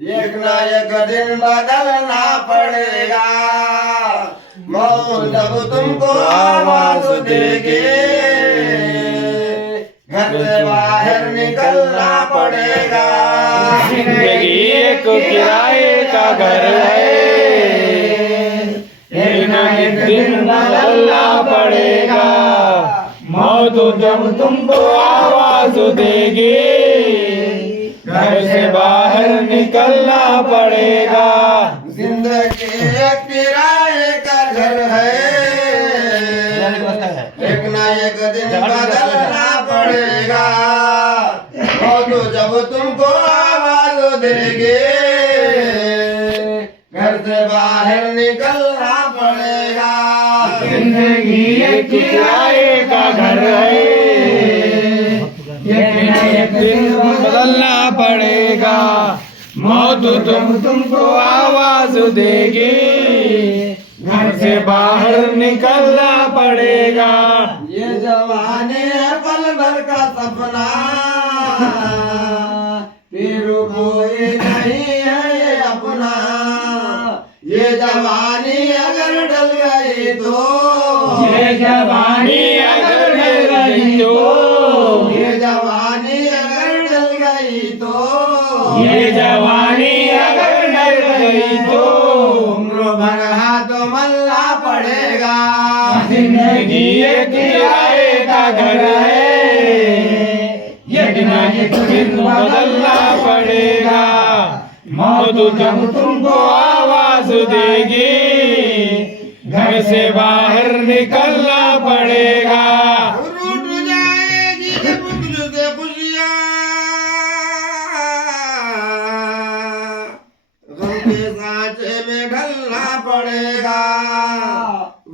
एक ना एक दिन बदलना पड़ेगा। मौत जब तुमको आवाज देगी, घर से बाहर निकलना पड़ेगा। जिंदगी एक किराए का घर है, एक ना एक दिन बदलना पड़ेगा। मौत जब तुमको आवाज देगी, घर से बाहर निकलना पड़ेगा। जिंदगी एक किराए का घर है, एक ना एक दिन बदलना पड़ेगा। मौत जब तुमको आवाज देगी, घर से बाहर निकलना पड़ेगा। जिंदगी एक किराए का घर है, एक ना एक दिन बदलना पड़ेगा। मौत जब तुमको आवाज देगी, घर से बाहर निकलना पड़ेगा। ये जवानी है पल भर का सपना, फिर कोई नहीं है ये अपना। ये जवानी अगर डल गई तो, ये जवानी अगर डल गई तो, ये जवानी अगर डल गई तो, ये जवानी अगर डल गई तो, उम्र भर हाथ मलना पड़ेगा। जिंदगी एक किराए का घर है, एक ना एक दिन बदलना पड़ेगा। मौत जब तुमको आवाज देगी, घर से बाहर निकलना पड़ेगा। रूठ जाएगी जब तुझसे खुशियाँ, गम के सांचे में ढलना पड़ेगा।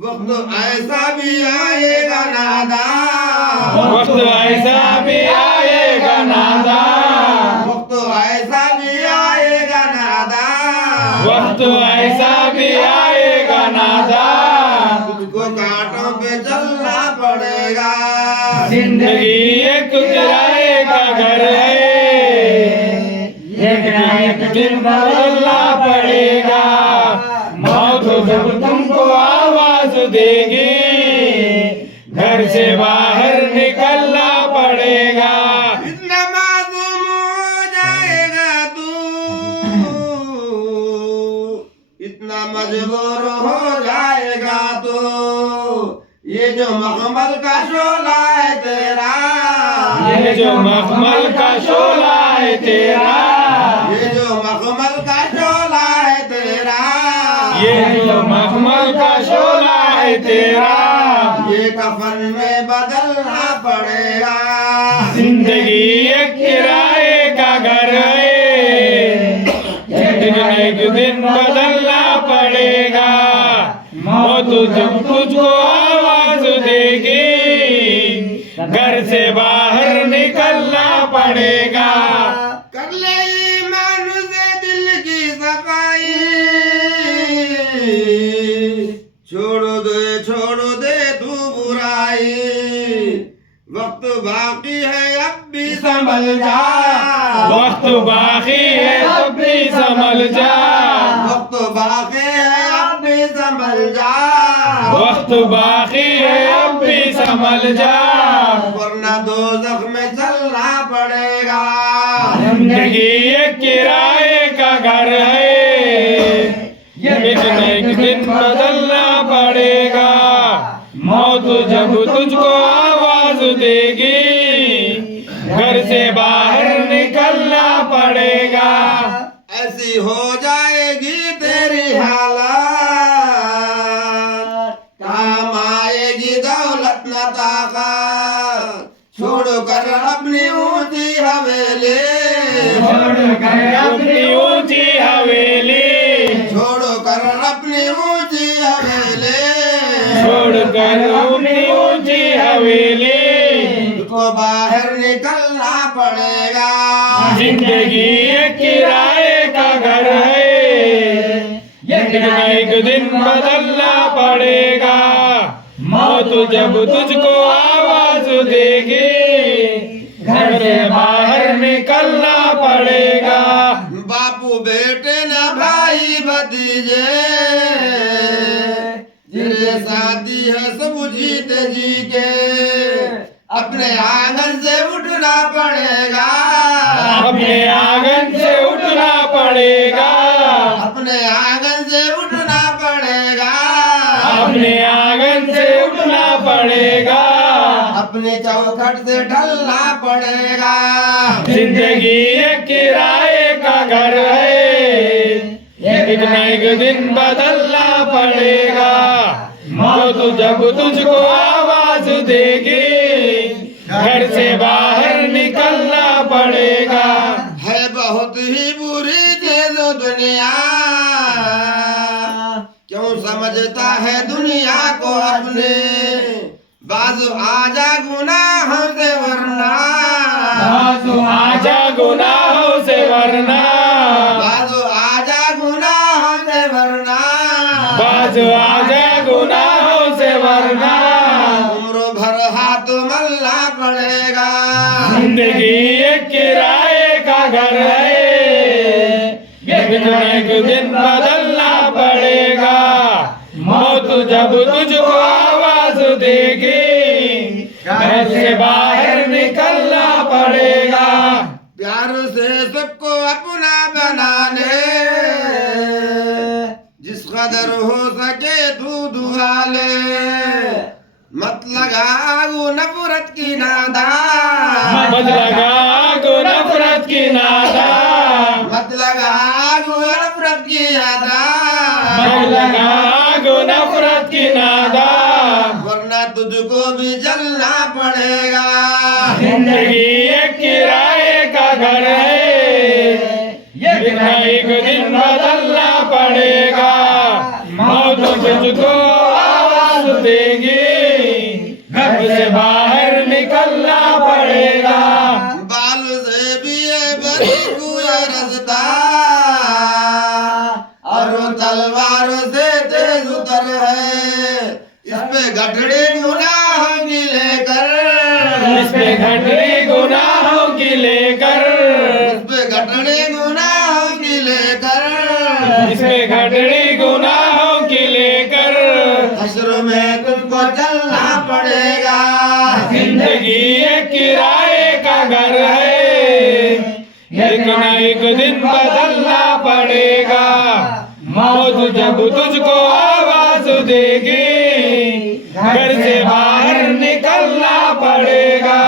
वक्त ऐसा भी आएगा नादान, वक्त ऐसा भी आएगा नादान, वक्त ऐसा भी आएगा नादान, वक्त ऐसा भी आएगा नादान। तुझको कांटों पे चलना पड़ेगा। जिंदगी एक किराए का घर है, एक ना एक दिन बदलना पड़ेगा। मौत जब तुमको आवाज देगी, घर से बाहर निकलना पड़ेगा। इतना मासूम हो जाएगा तू, इतना मजबूर हो जाएगा तू। ये जो मखमल का शोला है तेरा, ये जो मखमल का शोला है तेरा, ये जो मखमल का शोला है तेरा, ये जो मखमल का शोला है तेरा, ये कफन में बदलना पड़ेगा। जिंदगी एक किराए का घर है, एक दिन बदलना पड़ेगा। मौत जब तुझको आवाज देगी, घर से बाहर निकलना पड़ेगा। कर ले ईमान से दिल की सफाई, छोड़ दे तू बुराई। वक्त बाकी है अब भी संभल जा, वक्त बाकी है अब भी संभल जा, वक्त बाकी है अब भी संभल जा, वक्त बाकी है अब भी संभल जा। वरना दोज़ख में चलना पड़ेगा। जिंदगी एक किराए का घर है, एक न एक दिन बदलना पड़ेगा। मौत जब तुझको आवाज देगी, घर से बाहर निकलना पड़ेगा। ऐसी हो जाएगी तेरी हालत, काम आएगी दौलत न ताकत। छोड़ कर अपनी ऊंची हवेली, छोड़ कर अपनी ऊंची हवेली, छोड़ कर अपनी ऊंची हवेली, छोड़ कर अपनी ऊंची हवेली, तुझको बाहर निकलना पड़ेगा। जिंदगी एक किराए का घर है, एक न एक दिन बदलना पड़ेगा। मौत जब तुझको आवाज देगी, घर से बाहर निकलना पड़ेगा। बापू बे लीजिए, जिरे साथी है सब जीते जी के, अपने आंगन से उठना पड़ेगा, अपने आंगन से उठना पड़ेगा, अपने आंगन से उठना पड़ेगा, अपने आंगन से उठना पड़ेगा, अपने चौखट से ढलना पड़ेगा। जिंदगी एक किराए का घर है, एक न एक दिन बदलना पड़ेगा। मौत जब तुझको आवाज देगी, घर से बाहर निकलना पड़ेगा। है बहुत ही बुरी चीज दुनिया, क्यों समझता है दुनिया को अपने, बाजू आजा गुनाहों से वरना, बाजू आजा गुनाहों से वरना, बाजू आजा गुनाहों से वरना, बाजू आजा गुनाहों से वरना। उम्र भर हाथ मलना पड़ेगा। जिंदगी एक किराए का घर है, एक न एक दिन बदलना पड़ेगा। मौत जब तुझको आवाज देगी, घर से बाहर निकलना पड़ेगा। प्यार से सबको अपना बनाने, जिस कदर हो सके तू दुआ ले, मत लगा आगू नफरत की नादा, मत लगा आगू नफरत की नादा, मत लगा आगू नफरत की नादा, मत लगा आगू नफरत की नादा, वरना तुझको भी जलना पड़ेगा। जिंदगी एक किराए का घर है, एक न एक दिन बदलना पड़ेगा। मौत तुझको आवाज देगी, घर से बाहर निकलना पड़ेगा। बाल से भी ये बड़ी हुआ रास्ता, और वो तलवार से तेज उतर है, इस पे घटड़ी गुनाहों की लेकर, इस पे घटड़ी गुनाहों की लेकर, इस पे घटड़ी गुनाहों की लेकर, इस पे घटड़ी गुनाहों की लेकर, हश्र में तुमको चलना पड़ेगा। जिंदगी एक किराए का घर है, एक न एक दिन बदलना पड़ेगा। मौत जब तुझको आवाज देगी, घर से बाहर निकलना पड़ेगा।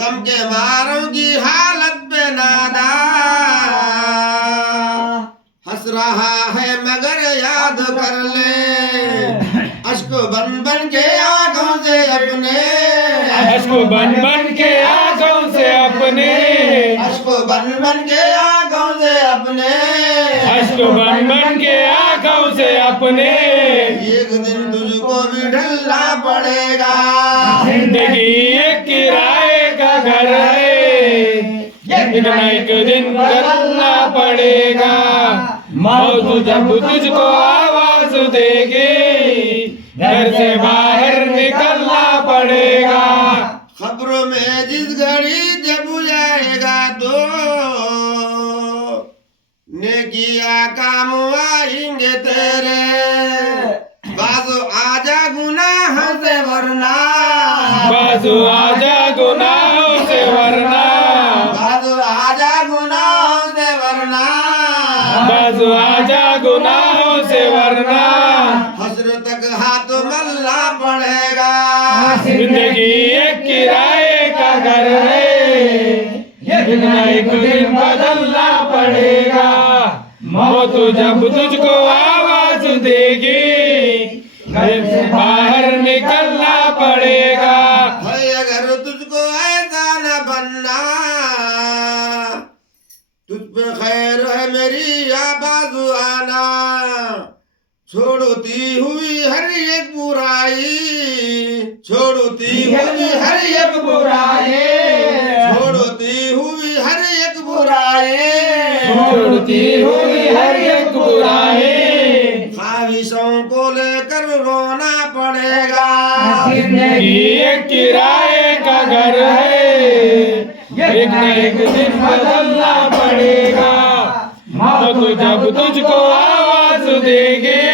गम के मारों की हालत पे नादा, हंस रहा है मगर याद कर ले, अश्क बन बन के आंखों से अपने, अश्क बन बन के आंखों से अपने, अश्क बन बन के आंखों से अपने, अश्क बन बन के आंखों से अपने। एक दिन तुझको भी ढलना पड़ेगा। जिंदगी एक किराए का घर है, एक न एक दिन बदलना पड़ेगा। मौत जब तुझको आवाज देगी, घर से बाहर निकलना पड़ेगा। खबरों में जिस घड़ी जब जाएगा तो नेकिया काम आएंगे तेरे, बाजू आजा गुनाह से वरना, बाजू आजा गुनाहों से वरना, बाजू आजा गुनाह से वरना, बाजू आजा गुनाहों से वरना। हश्र तक हाथ मलना पड़ेगा। जिंदगी एक किराए का घर है, एक न एक दिन बदलना पड़ेगा। मौत जब तुझको आवाज देगी, घर से बाहर निकलना पड़ेगा। है अगर तुझको ऐसा न बनना, तुझ पे खैर है मेरी या बाजू आना, छोड़ती हुई हर एक बुराई, छोड़ती हुई हर एक बुराई, छोड़ती हुई हर एक बुराई, छोड़ती हुई हर एक बुराई, ख्वाहिशों को लेकर रोना पड़ेगा। जिंदगी एक किराए का घर है, एक न एक दिन बदलना पड़ेगा। मौत जब तुझको आवाज देंगे